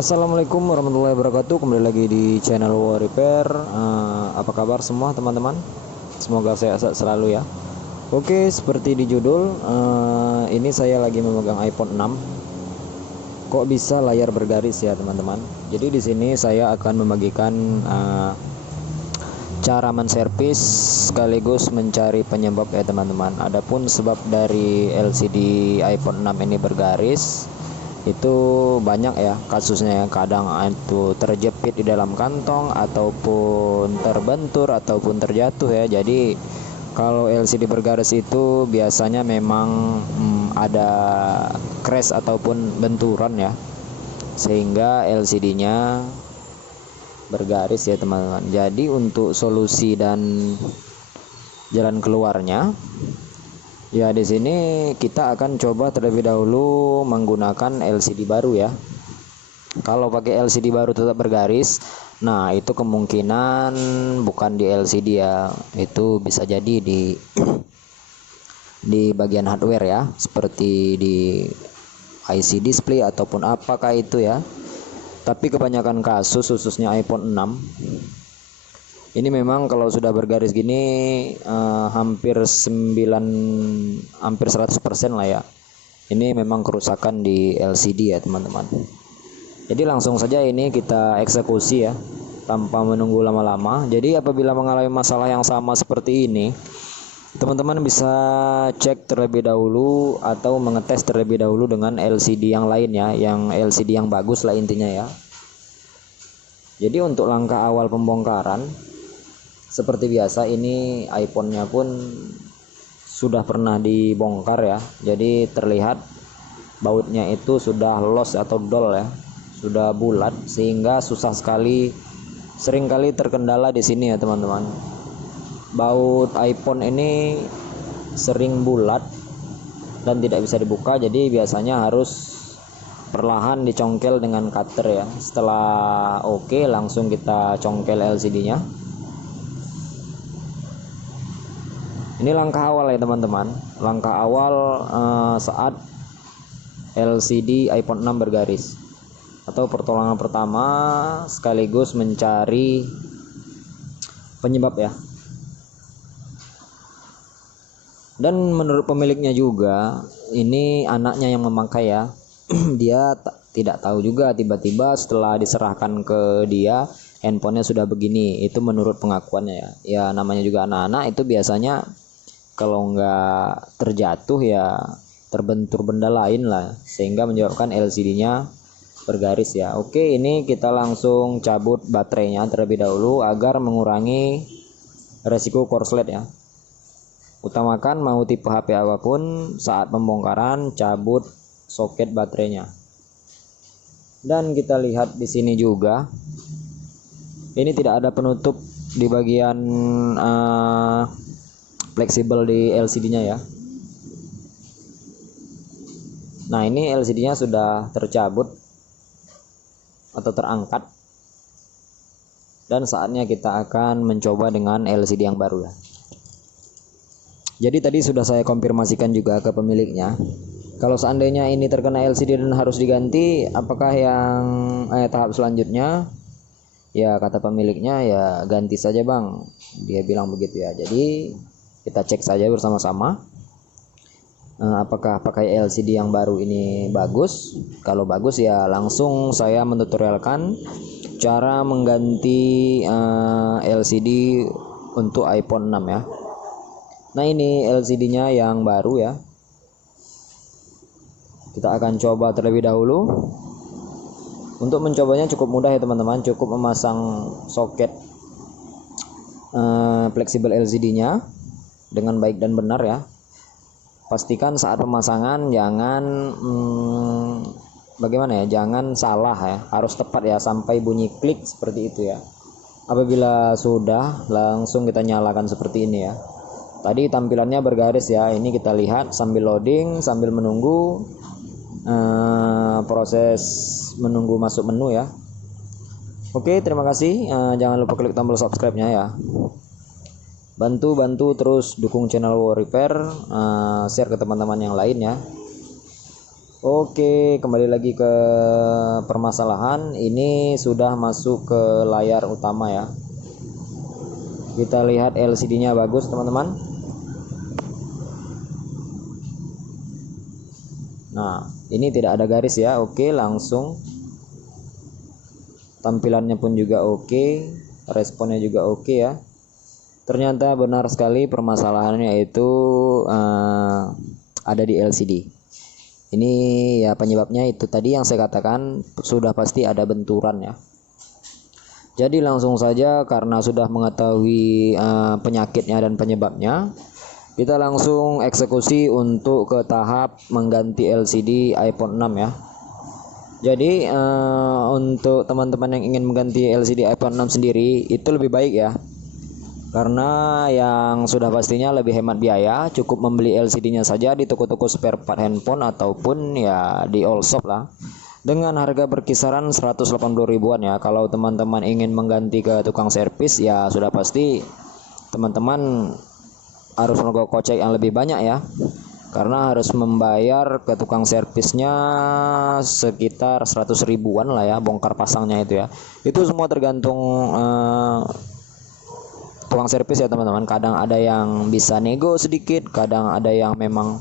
Assalamualaikum warahmatullahi wabarakatuh. Kembali lagi di channel War Repair. Apa kabar semua teman-teman? Semoga sehat selalu ya. Oke, seperti di judul, ini saya lagi memegang iPhone 6. Kok bisa layar bergaris ya teman-teman? Jadi di sini saya akan membagikan cara menservis sekaligus mencari penyebab ya teman-teman. Adapun sebab dari LCD iPhone 6 ini bergaris itu banyak ya kasusnya, kadang itu terjepit di dalam kantong ataupun terbentur ataupun terjatuh ya. Jadi kalau LCD bergaris itu biasanya memang ada crash ataupun benturan ya, sehingga LCD-nya bergaris ya teman-teman. Jadi untuk solusi dan jalan keluarnya ya, di sini kita akan coba terlebih dahulu menggunakan LCD baru ya. Kalau pakai LCD baru tetap bergaris, nah itu kemungkinan bukan di LCD ya, itu bisa jadi di bagian hardware ya, seperti di IC display ataupun apakah itu ya. Tapi kebanyakan kasus khususnya iPhone 6 ini memang kalau sudah bergaris gini hampir 100% lah ya. Ini memang kerusakan di LCD ya teman-teman. Jadi langsung saja ini kita eksekusi ya, tanpa menunggu lama-lama. Jadi apabila mengalami masalah yang sama seperti ini, teman-teman bisa cek terlebih dahulu atau mengetes terlebih dahulu dengan LCD yang lain ya, yang LCD yang bagus lah intinya ya. Jadi untuk langkah awal pembongkaran, seperti biasa ini iPhone-nya pun sudah pernah dibongkar ya. Jadi terlihat bautnya itu sudah loss atau dull ya, sudah bulat, sehingga susah sekali, seringkali terkendala di sini ya teman-teman. Baut iPhone ini sering bulat dan tidak bisa dibuka, jadi biasanya harus perlahan dicongkel dengan cutter ya. Setelah oke, langsung kita congkel LCD-nya. Ini langkah awal ya teman-teman, langkah awal saat LCD iPhone 6 bergaris, atau pertolongan pertama sekaligus mencari penyebab ya. Dan menurut pemiliknya juga, ini anaknya yang memakai ya. Dia tidak tahu juga, tiba-tiba setelah diserahkan ke dia handphonenya sudah begini. Itu menurut pengakuannya ya. Ya namanya juga anak-anak, itu biasanya kalau nggak terjatuh ya terbentur benda lain lah, sehingga menyebabkan LCD-nya bergaris ya. Oke, ini kita langsung cabut baterainya terlebih dahulu agar mengurangi resiko korslet ya. Utamakan mau tipe HP apapun, saat pembongkaran cabut soket baterainya. Dan kita lihat di sini juga, ini tidak ada penutup di bagian fleksibel di LCD-nya ya. Nah, ini LCD-nya sudah tercabut atau terangkat, dan saatnya kita akan mencoba dengan LCD yang baru ya. Jadi tadi sudah saya konfirmasikan juga ke pemiliknya, kalau seandainya ini terkena LCD dan harus diganti, apakah yang tahap selanjutnya? Ya kata pemiliknya, ya ganti saja bang, dia bilang begitu ya. Jadi kita cek saja bersama-sama apakah pakai LCD yang baru ini bagus. Kalau bagus ya langsung saya mentutorialkan cara mengganti LCD untuk iPhone 6 ya. Nah, ini LCD-nya yang baru ya. Kita akan coba terlebih dahulu. Untuk mencobanya cukup mudah ya teman-teman, cukup memasang soket fleksibel LCD-nya dengan baik dan benar ya. Pastikan saat pemasangan jangan bagaimana ya, jangan salah ya, harus tepat ya, sampai bunyi klik seperti itu ya. Apabila sudah, langsung kita nyalakan seperti ini ya. Tadi tampilannya bergaris ya, ini kita lihat sambil loading, sambil menunggu proses menunggu masuk menu ya. Oke, terima kasih. Jangan lupa klik tombol subscribe-nya ya. Bantu terus dukung channel War Repair, share ke teman-teman yang lain ya. Oke, kembali lagi ke permasalahan. Ini sudah masuk ke layar utama ya. Kita lihat LCD-nya bagus, teman-teman. Nah, ini tidak ada garis ya. Oke, langsung. Tampilannya pun juga oke, responnya juga oke ya. Ternyata benar sekali permasalahannya itu ada di LCD. Ini ya penyebabnya itu tadi yang saya katakan, sudah pasti ada benturan ya. Jadi langsung saja karena sudah mengetahui penyakitnya dan penyebabnya, kita langsung eksekusi untuk ke tahap mengganti LCD iPhone 6 ya. Jadi untuk teman-teman yang ingin mengganti LCD iPhone 6 sendiri itu lebih baik ya. Karena yang sudah pastinya lebih hemat biaya, cukup membeli LCD-nya saja di toko-toko spare part handphone ataupun ya di all shop lah. Dengan harga berkisaran 180 ribuan ya. Kalau teman-teman ingin mengganti ke tukang servis ya sudah pasti teman-teman harus merogoh kocek yang lebih banyak ya. Karena harus membayar ke tukang servisnya sekitar 100 ribuan lah ya, bongkar pasangnya itu ya. Itu semua tergantung tukang servis ya teman-teman. Kadang ada yang bisa nego sedikit, kadang ada yang memang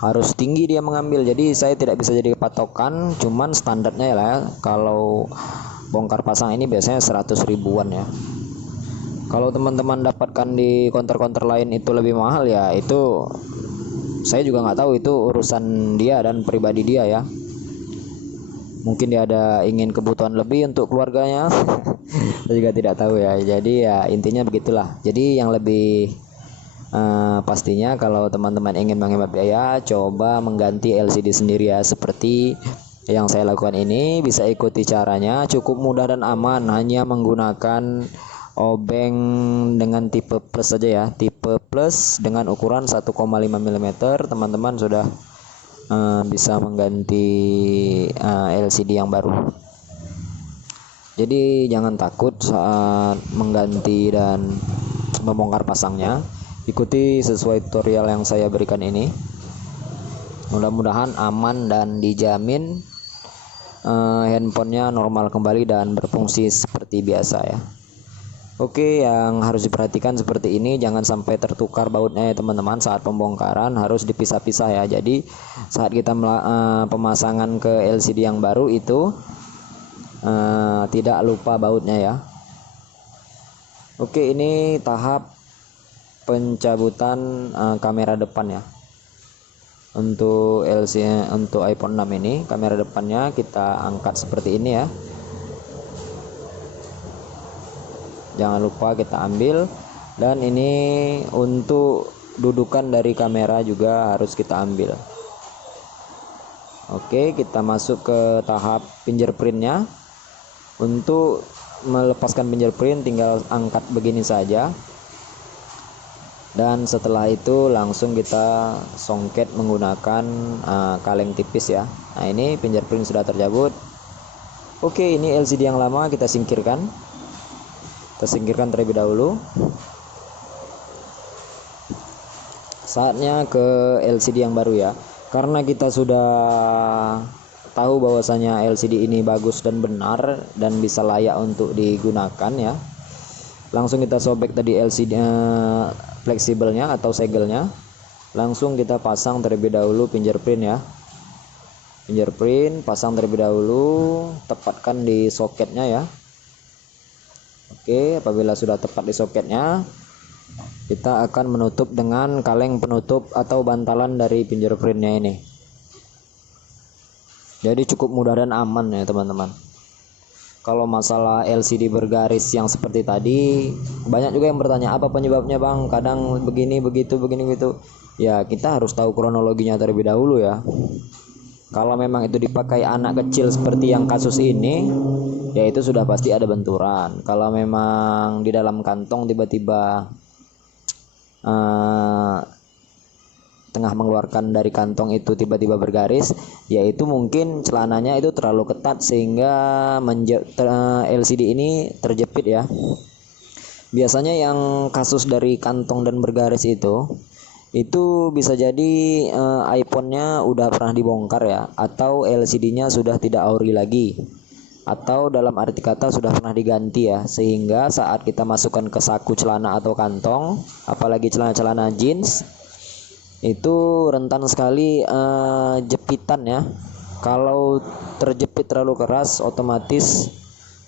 harus tinggi dia mengambil. Jadi saya tidak bisa jadi patokan, cuman standarnya ya kalau bongkar pasang ini biasanya 100 ribuan ya. Kalau teman-teman dapatkan di counter-counter lain itu lebih mahal ya, itu saya juga nggak tahu, itu urusan dia dan pribadi dia ya. Mungkin dia ada ingin kebutuhan lebih untuk keluarganya. Saya juga tidak tahu ya. Jadi ya intinya begitulah. Jadi yang lebih pastinya kalau teman-teman ingin menghemat biaya, coba mengganti LCD sendiri ya. Seperti yang saya lakukan ini, bisa ikuti caranya, cukup mudah dan aman. Hanya menggunakan obeng dengan tipe plus saja ya. Tipe plus dengan ukuran 1,5 mm, teman-teman sudah bisa mengganti LCD yang baru. Jadi jangan takut saat mengganti dan membongkar pasangnya. Ikuti sesuai tutorial yang saya berikan ini. Mudah-mudahan aman dan dijamin handphonenya normal kembali dan berfungsi seperti biasa ya. Oke, yang harus diperhatikan seperti ini, jangan sampai tertukar bautnya ya teman-teman. Saat pembongkaran harus dipisah-pisah ya. Jadi saat kita pemasangan ke LCD yang baru itu tidak lupa bautnya ya. Oke, ini tahap pencabutan kamera depan ya. Untuk untuk iPhone 6 ini kamera depannya kita angkat seperti ini ya. Jangan lupa kita ambil, dan ini untuk dudukan dari kamera juga harus kita ambil. Oke, kita masuk ke tahap fingerprintnya. Untuk melepaskan fingerprint tinggal angkat begini saja, dan setelah itu langsung kita songket menggunakan kaleng tipis ya. Nah, ini fingerprint sudah tercabut. Oke, ini LCD yang lama kita singkirkan. Kita singkirkan terlebih dahulu. Saatnya ke LCD yang baru ya. Karena kita sudah tahu bahwasanya LCD ini bagus dan benar dan bisa layak untuk digunakan ya. Langsung kita sobek tadi LCD fleksibelnya atau segelnya. Langsung kita pasang terlebih dahulu fingerprint ya. Fingerprint pasang terlebih dahulu, tepatkan di soketnya ya. Oke, apabila sudah tepat di soketnya, kita akan menutup dengan kaleng penutup atau bantalan dari fingerprintnya ini. Jadi cukup mudah dan aman ya teman-teman. Kalau masalah LCD bergaris yang seperti tadi, banyak juga yang bertanya apa penyebabnya bang, kadang begini begitu begini begitu. Ya kita harus tahu kronologinya terlebih dahulu ya. Kalau memang itu dipakai anak kecil seperti yang kasus ini, ya itu sudah pasti ada benturan. Kalau memang di dalam kantong tiba-tiba tengah mengeluarkan dari kantong itu tiba-tiba bergaris, yaitu mungkin celananya itu terlalu ketat sehingga LCD ini terjepit ya. Biasanya yang kasus dari kantong dan bergaris itu itu bisa jadi iPhone-nya udah pernah dibongkar ya, atau LCD-nya sudah tidak ori lagi, atau dalam arti kata sudah pernah diganti ya, sehingga saat kita masukkan ke saku celana atau kantong, apalagi celana-celana jeans, itu rentan sekali jepitan ya. Kalau terjepit terlalu keras, otomatis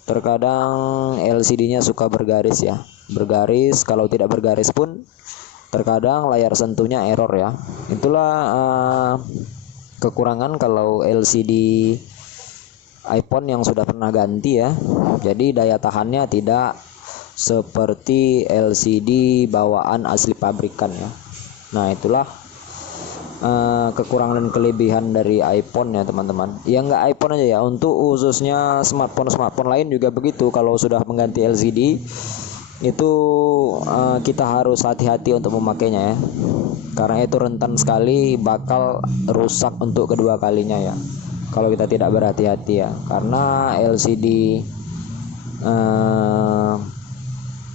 terkadang LCD-nya suka bergaris ya, bergaris. Kalau tidak bergaris pun terkadang layar sentuhnya error ya. Itulah kekurangan kalau LCD iPhone yang sudah pernah ganti ya. Jadi daya tahannya tidak seperti LCD bawaan asli pabrikan ya. Nah, itulah kekurangan dan kelebihan dari iPhone ya teman-teman. Ya nggak iPhone aja ya, untuk khususnya smartphone lain juga begitu. Kalau sudah mengganti LCD itu kita harus hati-hati untuk memakainya ya, karena itu rentan sekali bakal rusak untuk kedua kalinya ya kalau kita tidak berhati-hati ya. Karena LCD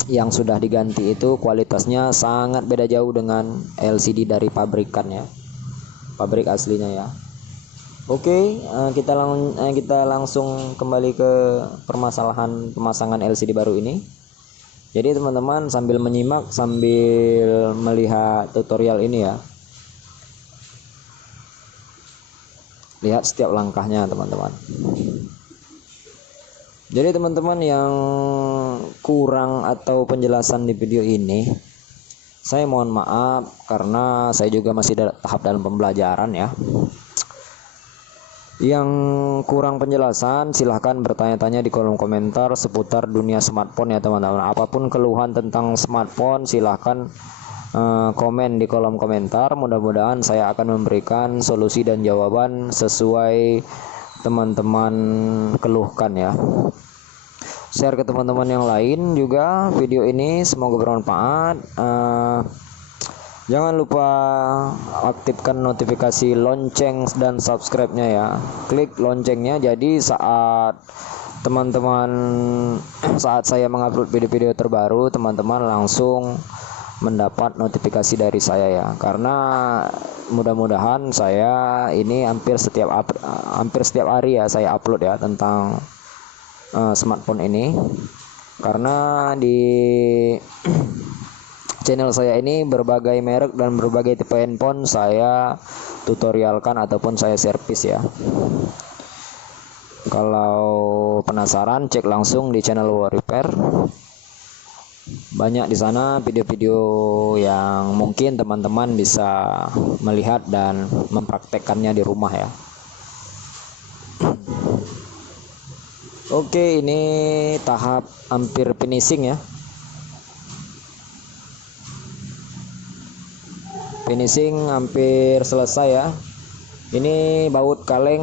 yang sudah diganti itu kualitasnya sangat beda jauh dengan LCD dari pabrikan ya, pabrik aslinya ya. Oke, kita langsung kembali ke permasalahan pemasangan LCD baru ini. Jadi teman-teman sambil menyimak, sambil melihat tutorial ini ya, lihat setiap langkahnya teman-teman. Jadi teman-teman yang kurang atau penjelasan di video ini, saya mohon maaf karena saya juga masih tahap dalam pembelajaran ya. Yang kurang penjelasan silahkan bertanya-tanya di kolom komentar seputar dunia smartphone ya teman-teman. Apapun keluhan tentang smartphone silahkan komen di kolom komentar. Mudah-mudahan saya akan memberikan solusi dan jawaban sesuai teman-teman keluhkan ya. Share ke teman-teman yang lain juga video ini, semoga bermanfaat. Jangan lupa aktifkan notifikasi lonceng dan subscribe-nya ya. Klik loncengnya, jadi saat saya mengupload video-video terbaru, teman-teman langsung mendapat notifikasi dari saya ya. Karena mudah-mudahan saya ini hampir setiap hari ya saya upload ya tentang smartphone ini. Karena di channel saya ini berbagai merek dan berbagai tipe handphone saya tutorialkan ataupun saya servis ya. Kalau penasaran cek langsung di channel War Repair. Banyak di sana video-video yang mungkin teman-teman bisa melihat dan mempraktekkannya di rumah ya. Oke, ini tahap hampir finishing ya. Finishing hampir selesai ya. Ini baut kaleng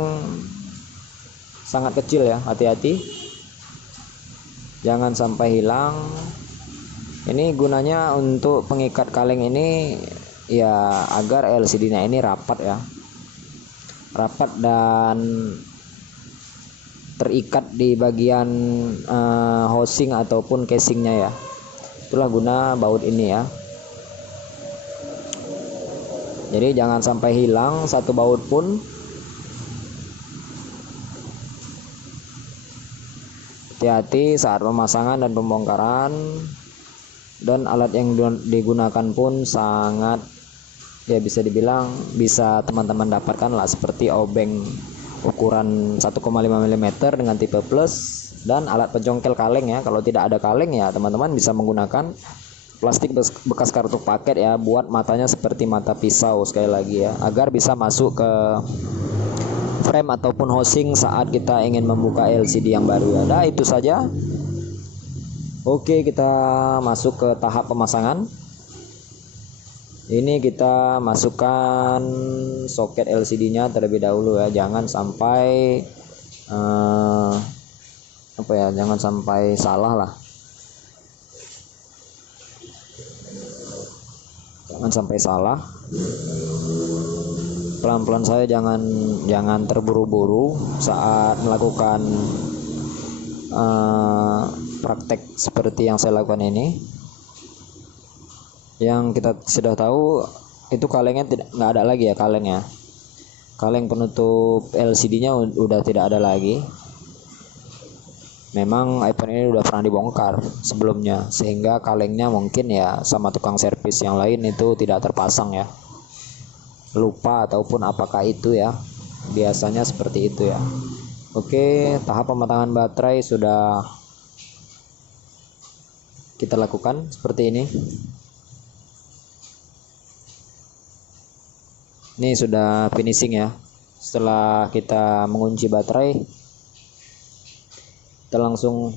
sangat kecil ya, hati-hati jangan sampai hilang. Ini gunanya untuk pengikat kaleng ini ya, agar LCD-nya ini rapat ya, rapat dan terikat di bagian housing ataupun casingnya ya. Itulah guna baut ini ya. Jadi jangan sampai hilang satu baut pun. Hati-hati saat pemasangan dan pembongkaran. Dan alat yang digunakan pun sangat ya, bisa dibilang bisa teman-teman dapatkan lah, seperti obeng ukuran 1,5 mm dengan tipe plus, dan alat penjongkel kaleng ya. Kalau tidak ada kaleng ya teman-teman bisa menggunakan plastik bekas kartu paket ya, buat matanya seperti mata pisau sekali lagi ya, agar bisa masuk ke frame ataupun housing saat kita ingin membuka LCD yang baru ya. Nah, itu saja. Oke, kita masuk ke tahap pemasangan. Ini kita masukkan soket LCD-nya terlebih dahulu ya, jangan sampai jangan sampai salah lah. Jangan sampai salah. Pelan-pelan saya, jangan terburu-buru saat melakukan praktek seperti yang saya lakukan ini. Yang kita sudah tahu itu kalengnya tidak nggak ada lagi ya, kalengnya. Kaleng penutup LCD-nya udah tidak ada lagi. Memang iPhone ini udah pernah dibongkar sebelumnya, sehingga kalengnya mungkin ya sama tukang servis yang lain itu tidak terpasang ya. Lupa ataupun apakah itu ya. Biasanya seperti itu ya. Oke, tahap pematangan baterai sudah kita lakukan seperti ini. Ini sudah finishing ya. Setelah kita mengunci baterai, kita langsung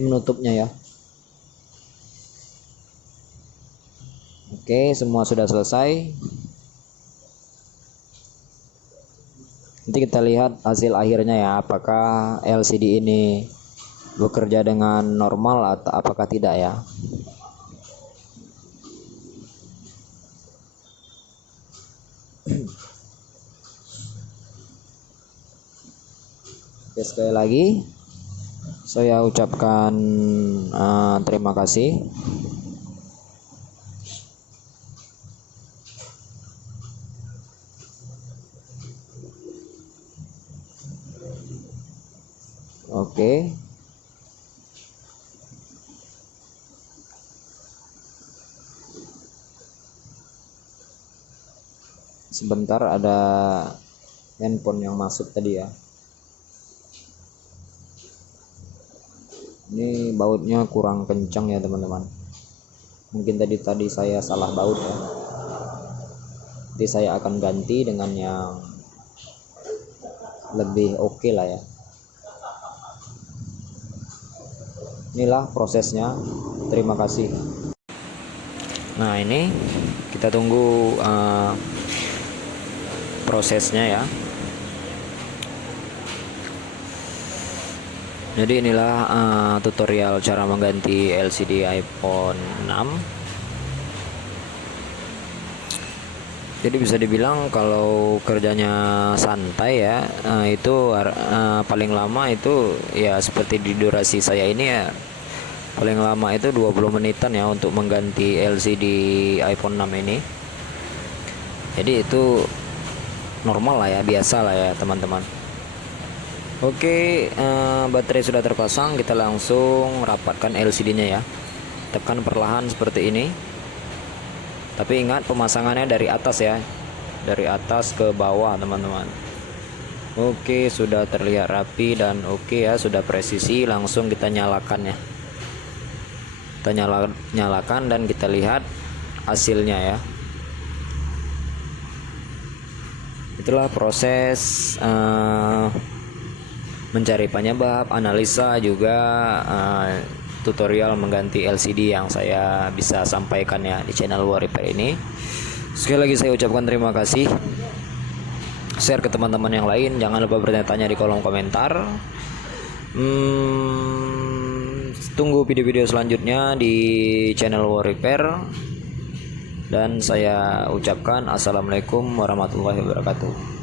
menutupnya ya. Oke, semua sudah selesai. Nanti kita lihat hasil akhirnya ya, apakah LCD ini bekerja dengan normal atau apakah tidak ya. Oke, sekali lagi saya ucapkan terima kasih. Oke. Sebentar, ada handphone yang masuk tadi ya. Ini bautnya kurang kencang ya teman-teman. Mungkin tadi saya salah baut ya. Nanti saya akan ganti dengan yang lebih oke lah ya. Inilah prosesnya. Terima kasih. Nah, ini kita tunggu prosesnya ya. Jadi inilah tutorial cara mengganti LCD iPhone 6. Jadi bisa dibilang kalau kerjanya santai ya, itu paling lama itu ya seperti di durasi saya ini ya, paling lama itu 20 menitan ya untuk mengganti LCD iPhone 6 ini. Jadi itu normal lah ya, biasa lah ya teman-teman. Oke, baterai sudah terpasang, kita langsung rapatkan LCD-nya ya. Tekan perlahan seperti ini. Tapi ingat pemasangannya dari atas ya, dari atas ke bawah teman-teman. Oke, sudah terlihat rapi dan oke ya, sudah presisi. Langsung kita nyalakan ya. Kita nyalakan dan kita lihat hasilnya ya. Itulah proses mencari penyebab, analisa juga tutorial mengganti LCD yang saya bisa sampaikan ya di channel War Repair ini. Sekali lagi saya ucapkan terima kasih. Share ke teman-teman yang lain. Jangan lupa bertanya-tanya di kolom komentar. Tunggu video-video selanjutnya di channel War Repair. Dan saya ucapkan assalamualaikum warahmatullahi wabarakatuh.